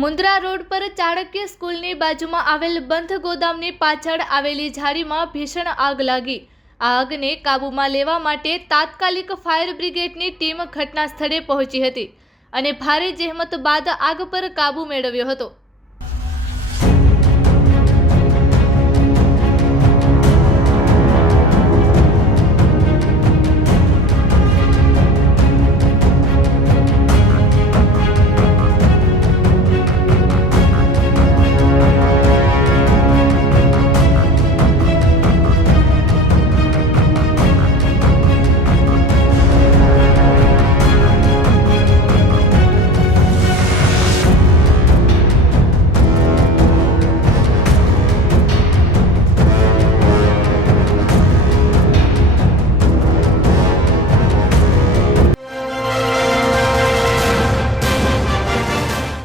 Mundra road પર ચાણક્ય સ્કૂલની બાજુમાં આવેલ બંધ ગોદામની પાછળ આવેલી ઝાડીમાં ભીષણ આગ લાગી। આ આગને કાબૂમાં લેવા માટે તાત્કાલિક ફાયર બ્રિગેડની ટીમ ઘટના સ્થળે પહોંચી હતી અને ભારે જહેમત બાદ આગ પર કાબૂ મેળવ્યો હતો।